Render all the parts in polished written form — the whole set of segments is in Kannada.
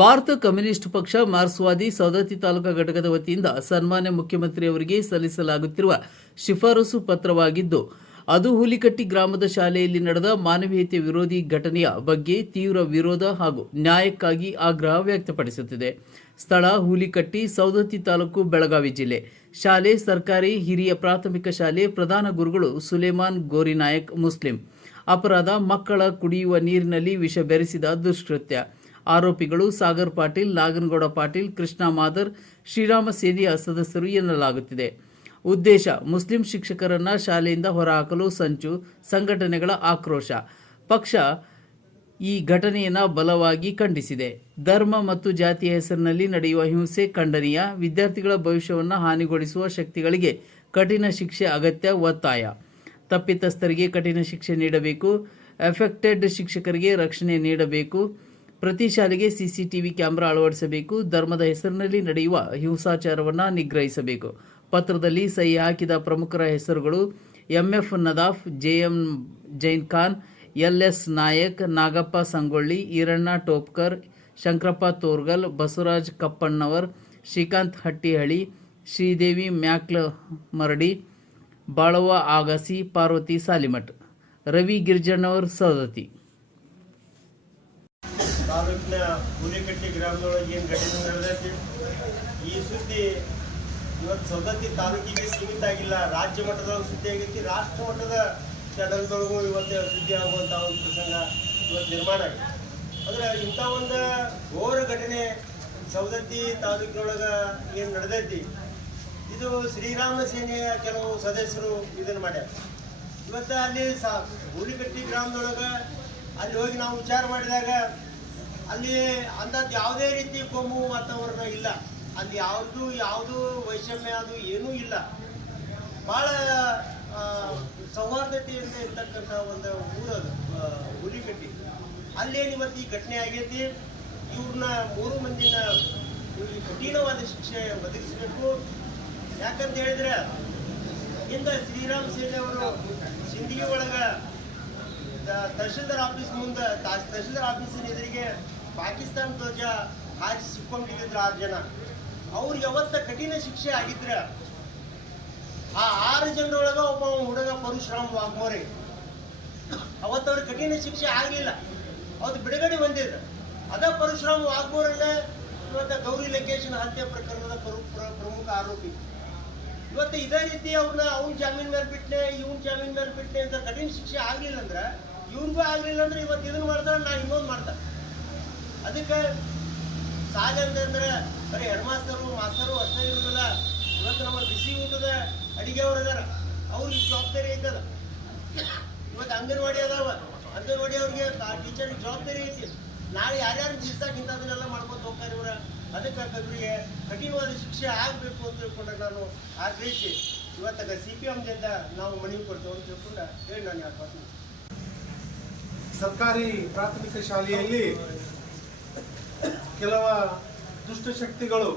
ಭಾರತ ಕಮ್ಯುನಿಸ್ಟ್ ಪಕ್ಷ ಮಾರ್ಕ್ಸ್ವಾದಿ ಸವದತ್ತಿ ತಾಲೂಕಾ ಘಟಕದ ವತಿಯಿಂದ ಸನ್ಮಾನ್ಯ ಮುಖ್ಯಮಂತ್ರಿಯವರಿಗೆ ಸಲ್ಲಿಸಲಾಗುತ್ತಿರುವ ಶಿಫಾರಸು ಪತ್ರವಾಗಿದ್ದು, ಅದು ಹುಲಿಕಟ್ಟಿ ಗ್ರಾಮದ ಶಾಲೆಯಲ್ಲಿ ನಡೆದ ಮಾನವೀಯತೆ ವಿರೋಧಿ ಘಟನೆಯ ಬಗ್ಗೆ ತೀವ್ರ ವಿರೋಧ ಹಾಗೂ ನ್ಯಾಯಕ್ಕಾಗಿ ಆಗ್ರಹ ವ್ಯಕ್ತಪಡಿಸುತ್ತಿದೆ. ಸ್ಥಳ ಹುಲಿಕಟ್ಟಿ, ಸವದತ್ತಿ ತಾಲೂಕು, ಬೆಳಗಾವಿ ಜಿಲ್ಲೆ. ಶಾಲೆ ಸರ್ಕಾರಿ ಹಿರಿಯ ಪ್ರಾಥಮಿಕ ಶಾಲೆ. ಪ್ರಧಾನ ಗುರುಗಳು ಸುಲೇಮಾನ್ ಗೋರಿನಾಯಕ್, ಮುಸ್ಲಿಂ. ಅಪರಾಧ: ಮಕ್ಕಳ ಕುಡಿಯುವ ನೀರಿನಲ್ಲಿ ವಿಷ ಬೆರೆಸಿದ ದುಷ್ಕೃತ್ಯ. ಆರೋಪಿಗಳು ಸಾಗರ್ ಪಾಟೀಲ್, ನಾಗನಗೌಡ ಪಾಟೀಲ್, ಕೃಷ್ಣ ಮಾದರ್, ಶ್ರೀರಾಮ ಸೇನೆಯ ಸದಸ್ಯರು ಎನ್ನಲಾಗುತ್ತಿದೆ. ಉದ್ದೇಶ: ಮುಸ್ಲಿಂ ಶಿಕ್ಷಕರನ್ನ ಶಾಲೆಯಿಂದ ಹೊರಹಾಕಲು ಸಂಚು. ಸಂಘಟನೆಗಳ ಆಕ್ರೋಶ: ಪಕ್ಷ ಈ ಘಟನೆಯನ್ನು ಬಲವಾಗಿ ಖಂಡಿಸಿದೆ. ಧರ್ಮ ಮತ್ತು ಜಾತಿಯ ಹೆಸರಿನಲ್ಲಿ ನಡೆಯುವ ಹಿಂಸೆ ಖಂಡನೀಯ. ವಿದ್ಯಾರ್ಥಿಗಳ ಭವಿಷ್ಯವನ್ನು ಹಾನಿಗೊಳಿಸುವ ಶಕ್ತಿಗಳಿಗೆ ಕಠಿಣ ಶಿಕ್ಷೆ ಅಗತ್ಯ. ಒತ್ತಾಯ: ತಪ್ಪಿತಸ್ಥರಿಗೆ ಕಠಿಣ ಶಿಕ್ಷೆ ನೀಡಬೇಕು. ಎಫೆಕ್ಟೆಡ್ ಶಿಕ್ಷಕರಿಗೆ ರಕ್ಷಣೆ ನೀಡಬೇಕು. ಪ್ರತಿ ಶಾಲೆಗೆ ಸಿಸಿಟಿವಿ ಕ್ಯಾಮೆರಾ ಅಳವಡಿಸಬೇಕು. ಧರ್ಮದ ಹೆಸರಿನಲ್ಲಿ ನಡೆಯುವ ಹಿಂಸಾಚಾರವನ್ನು ನಿಗ್ರಹಿಸಬೇಕು. ಪತ್ರದಲ್ಲಿ ಸಹಿ ಹಾಕಿದ ಪ್ರಮುಖರ ಹೆಸರುಗಳು: MF Nadaf, JM Jain Khan, LS Nayak, Nagappa Sangolli, Iranna Topkar, Shankarappa Torgal, Basavaraj Kappannavar, Srikanth Hattihalli, Sridevi Makla Maradi, Balavva Agasi, Parvati Salimath, Ravi Girjannavar, Savadatti. ತಾಲೂಕಿನ ಹುಲಿಕಟ್ಟಿ ಗ್ರಾಮದೊಳಗೆ ಏನು ಘಟನೆ ನಡೆದೈತಿ, ಈ ಸುದ್ದಿ ಇವತ್ತು ಸವದತ್ತಿ ತಾಲೂಕಿಗೆ ಸೀಮಿತ ಆಗಿಲ್ಲ, ರಾಜ್ಯ ಮಟ್ಟದ ಸುದ್ದಿ ಆಗೈತಿ. ರಾಷ್ಟ್ರ ಮಟ್ಟದ ಚಾನಲ್ದೊಳಗೂ ಇವತ್ತು ಸುದ್ದಿ ಆಗುವಂಥ ಒಂದು ಪ್ರಸಂಗ ಇವತ್ತು ನಿರ್ಮಾಣ ಆಗಿದೆ. ಅಂದರೆ ಇಂಥ ಒಂದು ಘೋರ ಘಟನೆ ಸವದತ್ತಿ ತಾಲೂಕಿನೊಳಗೆ ಏನು ನಡೆದೈತಿ, ಇದು ಶ್ರೀರಾಮ ಸೇನೆಯ ಕೆಲವು ಸದಸ್ಯರು ಇದನ್ನು ಮಾಡ್ಯಾರ. ಇವತ್ತು ಅಲ್ಲಿ ಹುಲಿಕಟ್ಟಿ ಗ್ರಾಮದೊಳಗೆ ಅಲ್ಲಿ ಹೋಗಿ ನಾವು ವಿಚಾರ ಮಾಡಿದಾಗ ಅಲ್ಲಿ ಅಂಥದ್ದು ಯಾವುದೇ ರೀತಿ ಕೋಮು ವಾತಾವರಣ ಇಲ್ಲ. ಅಲ್ಲಿ ಯಾವುದು ವೈಷಮ್ಯ ಅದು ಏನೂ ಇಲ್ಲ. ಭಾಳ ಸೌಹಾರ್ದತೆಯಿಂದ ಇರ್ತಕ್ಕಂಥ ಒಂದು ಊರದು ಹುಲಿಕಟ್ಟಿ. ಅಲ್ಲೇನು ಇವತ್ತು ಈ ಘಟನೆ ಆಗೈತಿ. ಇವ್ರನ್ನ 3 ಮಂದಿನ ಕಠಿಣವಾದ ಶಿಕ್ಷೆ ಒದಗಿಸಬೇಕು. ಯಾಕಂತ ಹೇಳಿದ್ರೆ ಹಿಂದೆ ಶ್ರೀರಾಮ್ ಸೇನೆ ಅವರು ಸಿಂದಗಿ ಒಳಗೆ ತಹಶೀಲ್ದಾರ್ ಆಫೀಸ್ ಮುಂದೆ ತಹಶೀಲ್ದಾರ್ ಆಫೀಸಿನ ಎದುರಿಗೆ ಪಾಕಿಸ್ತಾನ ಧ್ವಜ ಹಾಕಿ ಸಿಕ್ಕೊಂಡಿದ್ರು 6 ಜನ. ಅವ್ರಿಗೆ ಅವತ್ತ ಕಠಿಣ ಶಿಕ್ಷೆ ಆಗಿದ್ರೆ ಆ 6 ಜನರೊಳಗೆ ಒಬ್ಬ ಹುಡುಗ ಪರಶುರಾಮ್ ವಾಗ್ಮೋರೆ, ಅವತ್ತವ್ರಿಗೆ ಕಠಿಣ ಶಿಕ್ಷೆ ಆಗಲಿಲ್ಲ. ಅವತ್ತು ಬಿಡುಗಡೆ ಬಂದಿದ್ರು. ಅದ ಪರಶುರಾಮ್ ವಾಗ್ಮೋರನ್ನ ಇವತ್ತು ಗೌರಿ ಲಂಕೇಶನ ಹತ್ಯೆ ಪ್ರಕರಣದ ಪ್ರಮುಖ ಆರೋಪಿ. ಇವತ್ತು ಇದೇ ರೀತಿ ಅವ್ನ ಜಾಮೀನ್ ಮೇಲೆ ಬಿಟ್ಟನೆ, ಜಾಮೀನ್ ಮೇಲೆ ಬಿಟ್ಟನೆ ಅಂತ ಕಠಿಣ ಶಿಕ್ಷೆ ಆಗಲಿಲ್ಲ ಅಂದ್ರೆ, ಇವ್ರಿಗೂ ಆಗಲಿಲ್ಲ ಅಂದ್ರೆ ಇವತ್ತು ಇದನ್ನು ಮಾಡ್ತಾರೆ, ನಾನು ಇನ್ನೊಂದು ಮಾಡ್ತಾರೆ. ಅದಕ್ಕೆ ಸಾಲ ಅಂತಂದ್ರೆ ಬರೀ ಮಾಸ್ತರು ಅಷ್ಟೇ ಇರೋದಿಲ್ಲ. ಇವತ್ತು ನಮ್ಮ ಬಿಸಿ ಊಟದ ಅಡಿಗೆಯವರು ಅದಾರ, ಅವ್ರಿಗೆ ಜವಾಬ್ದಾರಿ ಐತದ. ಇವತ್ತು ಅಂಗನವಾಡಿ ಅದಾವ, ಅಂಗನವಾಡಿ ಅವ್ರಿಗೆ ಟೀಚರ್ಗೆ ಜವಾಬ್ದಾರಿ ಐತಿ. ನಾಳೆ ಯಾರ್ಯಾರು ಶಿಸ್ತಾಗಿ ಇಂಥದನ್ನೆಲ್ಲ ಮಾಡ್ಕೊಂಡು ಹೋಗ್ತಾರೆ ಇವ್ರ. ಅದಕ್ಕೆ ಅವರಿಗೆ ಕಠಿಣವಾದ ಶಿಕ್ಷೆ ಆಗಬೇಕು ಅಂತ ತಿಳ್ಕೊಂಡ್ರೆ ನಾನು ಆಗ್ರಹಿಸಿ ಇವತ್ತಾಗ CPM ದಿಂದ ನಾವು ಮನವಿ ಕೊಡ್ತೇವೆ ಅಂತ ತಿಳ್ಕೊಂಡ ಹೇಳಿ ನಾನು ಯಾಕೆ ಸರ್ಕಾರಿ ಪ್ರಾಥಮಿಕ ಶಾಲೆಯಲ್ಲಿ ಕೆಲವು ದುಷ್ಟಶಕ್ತಿಗಳು,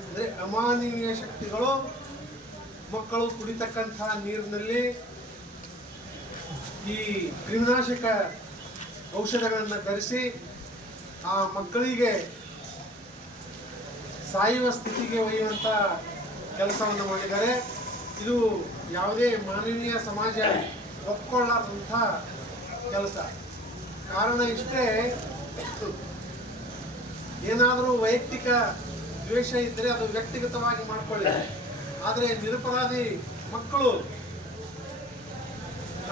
ಅಂದರೆ ಅಮಾನವೀಯ ಶಕ್ತಿಗಳು, ಮಕ್ಕಳು ಕುಡಿತಕ್ಕಂಥ ನೀರಿನಲ್ಲಿ ಈ ಕ್ರಿಮಿನಾಶಕ ಔಷಧಗಳನ್ನು ಬೆರೆಸಿ ಆ ಮಕ್ಕಳಿಗೆ ಸಾಯುವ ಸ್ಥಿತಿಗೆ ಒಯ್ಯುವಂಥ ಕೆಲಸವನ್ನು ಮಾಡಿದ್ದಾರೆ. ಇದು ಯಾವುದೇ ಮಾನವೀಯ ಸಮಾಜ ಒಪ್ಕೊಳ್ಳಾದಂಥ ಕೆಲಸ. ಕಾರಣ ಇಷ್ಟೇ, ಏನಾದರೂ ವೈಯಕ್ತಿಕ ದ್ವೇಷ ಇದ್ದರೆ ಅದು ವ್ಯಕ್ತಿಗತವಾಗಿ ಮಾಡಿಕೊಳ್ಳಿ. ಆದರೆ ನಿರಪರಾಧಿ ಮಕ್ಕಳು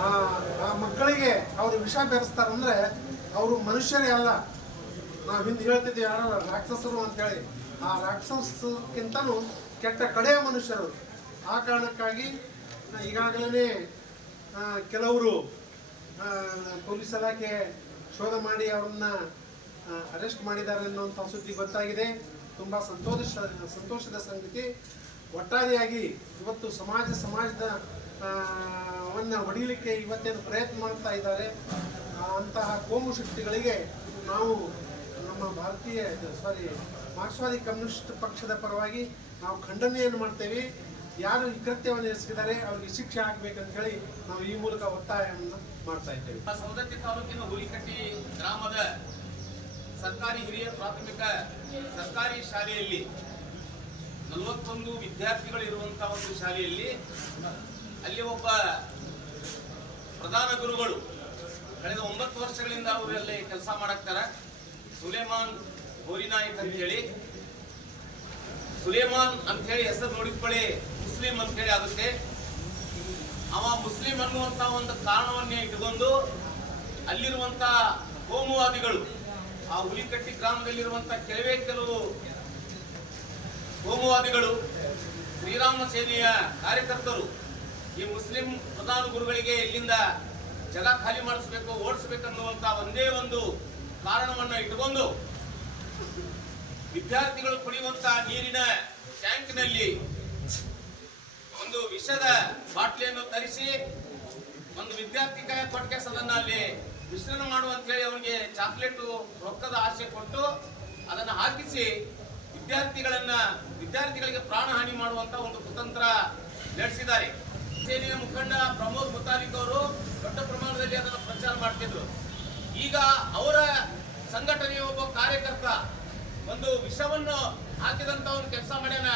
ಆ ಮಕ್ಕಳಿಗೆ ಅವರು ವಿಷ ಬೆರೆಸ್ತಾರಂದ್ರೆ ಅವರು ಮನುಷ್ಯರೇ ಅಲ್ಲ. ನಾವು ಹಿಂದೆ ಹೇಳ್ತಿದ್ದೀವಿ ಯಾರು ರಾಕ್ಷಸರು ಅಂತೇಳಿ. ಆ ರಾಕ್ಷಸಕ್ಕಿಂತಲೂ ಕೆಟ್ಟ ಕಡೆಯ ಮನುಷ್ಯರು. ಆ ಕಾರಣಕ್ಕಾಗಿ ಈಗಾಗಲೇ ಕೆಲವರು ಪೊಲೀಸ್ ಇಲಾಖೆ ಶೋಧ ಮಾಡಿ ಅವ್ರನ್ನ ಅರೆಸ್ಟ್ ಮಾಡಿದ್ದಾರೆ ಅನ್ನುವಂಥ ಸುದ್ದಿ ಗೊತ್ತಾಗಿದೆ. ತುಂಬ ಸಂತೋಷದ ಸಂಗತಿ. ಒಟ್ಟಾರೆಯಾಗಿ ಇವತ್ತು ಸಮಾಜದ ಹೊಡಿಲಿಕ್ಕೆ ಇವತ್ತೇನು ಪ್ರಯತ್ನ ಮಾಡ್ತಾ ಇದ್ದಾರೆ, ಅಂತಹ ಕೋಮು ಶಕ್ತಿಗಳಿಗೆ ನಾವು ನಮ್ಮ ಮಾರ್ಕ್ಸ್ವಾದಿ ಕಮ್ಯುನಿಸ್ಟ್ ಪಕ್ಷದ ಪರವಾಗಿ ನಾವು ಖಂಡನೆಯನ್ನು ಮಾಡ್ತೇವೆ. ಯಾರು ಈ ಕೃತ್ಯವನ್ನು ಎಸಗಿದ್ದಾರೆ ಅವರಿಗೆ ಶಿಕ್ಷೆ ಆಗಬೇಕಂತ ಹೇಳಿ ನಾವು ಈ ಮೂಲಕ ಒತ್ತಾಯವನ್ನು ಮಾಡ್ತಾ ಇದ್ದೇವೆ. ಸವದತ್ತಿ ತಾಲೂಕಿನ ಹುಲಿಕಟ್ಟಿ ಗ್ರಾಮದ ಸರ್ಕಾರಿ ಹಿರಿಯ ಪ್ರಾಥಮಿಕ ಸರ್ಕಾರಿ ಶಾಲೆಯಲ್ಲಿ 41 ವಿದ್ಯಾರ್ಥಿಗಳು ಇರುವಂತಹ ಒಂದು ಶಾಲೆಯಲ್ಲಿ ಅಲ್ಲಿ ಒಬ್ಬ ಪ್ರಧಾನ ಗುರುಗಳು ಕಳೆದ 9 ವರ್ಷಗಳಿಂದ ಅವರಲ್ಲಿ ಕೆಲಸ ಮಾಡಕ್ತಾರ. ಸುಲೇಮಾನ್ ಗೋರಿನಾಯಕ್ ಅಂತ ಹೇಳಿ, ಸುಲೇಮಾನ್ ಅಂತ ಹೇಳಿ ಹೆಸರು ನೋಡಿಕೊಳ್ಳಿ ಮುಸ್ಲಿಂ ಅಂತ ಹೇಳಿ ಆಗುತ್ತೆ. ಅವ ಮುಸ್ಲಿಂ ಅನ್ನುವಂತ ಒಂದು ಕಾರಣವನ್ನೇ ಇಟ್ಟುಕೊಂಡು ಅಲ್ಲಿರುವಂತ ಕೋಮುವಾದಿಗಳು, ಆ ಹುಲಿಕಟ್ಟಿ ಗ್ರಾಮದಲ್ಲಿರುವಂತ ಕೆಲವು ಕೋಮುವಾದಿಗಳು, ಶ್ರೀರಾಮ ಸೇನೆಯ ಕಾರ್ಯಕರ್ತರು ಈ ಮುಸ್ಲಿಂ ಪ್ರಧಾನ ಗುರುಗಳಿಗೆ ಇಲ್ಲಿಂದ ಜಾಗ ಖಾಲಿ ಮಾಡಿಸ್ಬೇಕು, ಓಡಿಸ್ಬೇಕನ್ನುವಂತ ಒಂದೇ ಒಂದು ಕಾರಣವನ್ನ ಇಟ್ಟುಕೊಂಡು ವಿದ್ಯಾರ್ಥಿಗಳು ಕುಡಿಯುವಂತ ನೀರಿನ ಟ್ಯಾಂಕ್ನಲ್ಲಿ ಒಂದು ವಿಷದ ಬಾಟ್ಲಿಯನ್ನು ತರಿಸಿ ಒಂದು ವಿದ್ಯಾರ್ಥಿ ಕೈ ಕೊಟ್ಟಿಗೆ ಅದನ್ನ ಅಲ್ಲಿ ಮಿಶ್ರಣ ಮಾಡುವಂತ ಹೇಳಿ ಅವನಿಗೆ ಚಾಕ್ಲೇಟ್ ರೊಕ್ಕದ ಆಸೆ ಕೊಟ್ಟು ಅದನ್ನು ಹಾಕಿಸಿ ವಿದ್ಯಾರ್ಥಿಗಳಿಗೆ ಪ್ರಾಣ ಹಾನಿ ಮಾಡುವಂತ ಒಂದು ಕುತಂತ್ರ ನಡೆಸಿದ್ದಾರೆ. ಸೇನೆಯ ಮುಖಂಡ ಪ್ರಮೋದ್ ಮುತಾಲಿಕ್ ಅವರು ದೊಡ್ಡ ಪ್ರಮಾಣದಲ್ಲಿ ಅದನ್ನು ಪ್ರಚಾರ ಮಾಡ್ತಿದ್ರು. ಈಗ ಅವರ ಸಂಘಟನೆಯ ಒಬ್ಬ ಕಾರ್ಯಕರ್ತ ಒಂದು ವಿಷವನ್ನು ಹಾಕಿದಂತ ಒಂದು ಕೆಲಸ ಮಾಡ್ಯಾನ.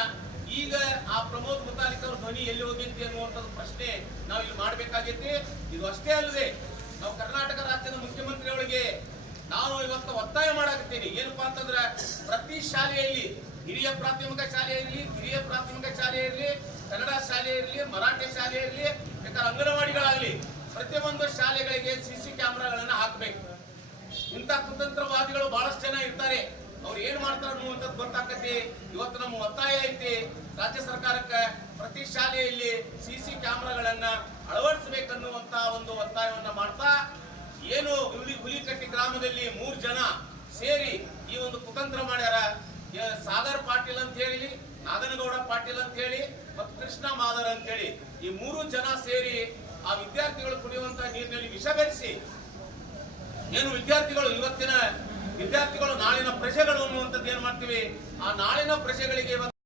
ಈಗ ಆ ಪ್ರಮೋದ್ ಮುತಾಲಿಕ್ ಅವ್ರ ಧ್ವನಿ ಎಲ್ಲಿ ಹೋಗಿತ್ತು ಅನ್ನುವಂಥದ್ದು ಪ್ರಶ್ನೆ ನಾವು ಇಲ್ಲಿ ಮಾಡಬೇಕಾಗೈತಿ. ಇದು ಅಷ್ಟೇ ಅಲ್ಲದೆ ನಾವು ಕರ್ನಾಟಕ ರಾಜ್ಯದ ಮುಖ್ಯಮಂತ್ರಿಯವರಿಗೆ ನಾನು ಇವತ್ತು ಒತ್ತಾಯ ಮಾಡಾಕತ್ತೀನಿ. ಏನಪ್ಪಾ ಅಂತಂದ್ರೆ ಪ್ರತಿ ಶಾಲೆಯಲ್ಲಿ, ಹಿರಿಯ ಪ್ರಾಥಮಿಕ ಶಾಲೆ ಇರಲಿ, ಕಿರಿಯ ಪ್ರಾಥಮಿಕ ಶಾಲೆ ಇರಲಿ, ಕನ್ನಡ ಶಾಲೆ ಇರಲಿ, ಮರಾಠಿ ಶಾಲೆ ಇರಲಿ, ಬೇಕಾದ್ರೆ ಅಂಗನವಾಡಿಗಳಾಗಲಿ, ಪ್ರತಿಯೊಂದು ಶಾಲೆಗಳಿಗೆ CC ಕ್ಯಾಮೆರಾಗಳನ್ನ ಹಾಕಬೇಕು. ಇಂಥ ಕುತಂತ್ರವಾದಿಗಳು ಬಹಳಷ್ಟು ಜನ ಇರ್ತಾರೆ. ಅವ್ರು ಏನ್ ಮಾಡ್ತಾರೆ ಅನ್ನುವಂಥದ್ದು ಗೊತ್ತಾಕತಿ. ಇವತ್ತು ನಮ್ಮ ಒತ್ತಾಯ ಐತಿ ರಾಜ್ಯ ಸರ್ಕಾರಕ್ಕೆ ಪ್ರತಿ ಶಾಲೆಯಲ್ಲಿ CC ಕ್ಯಾಮೆರಾಗಳನ್ನ ಅಳವಡಿಸಬೇಕನ್ನುವಂತ ಒಂದು ಒತ್ತಾಯವನ್ನ ಮಾಡ್ತಾ, ಏನು ಹುಲಿಕಟ್ಟಿ ಗ್ರಾಮದಲ್ಲಿ 3 ಜನ ಸೇರಿ ಈ ಒಂದು ಕುತಂತ್ರ ಮಾಡ್ಯಾರ. ಸಾಗರ್ ಪಾಟೀಲ್ ಅಂತ ಹೇಳಿ, ನಾಗನಗೌಡ ಪಾಟೀಲ್ ಅಂತ ಹೇಳಿ ಮತ್ತು ಕೃಷ್ಣ ಮಾದರ್ ಅಂತ ಹೇಳಿ ಈ 3 ಜನ ಸೇರಿ ಆ ವಿದ್ಯಾರ್ಥಿಗಳು ಕುಡಿಯುವಂತ ನೀರಿನಲ್ಲಿ ವಿಷ ಬೆರೆಸಿ, ಏನು ಇವತ್ತಿನ ವಿದ್ಯಾರ್ಥಿಗಳು ನಾಳಿನ ಪ್ರಜೆಗಳು ಅನ್ನುವಂಥದ್ದು ಏನ್ ಮಾಡ್ತೀವಿ, ಆ ನಾಳಿನ ಪ್ರಜೆಗಳಿಗೆ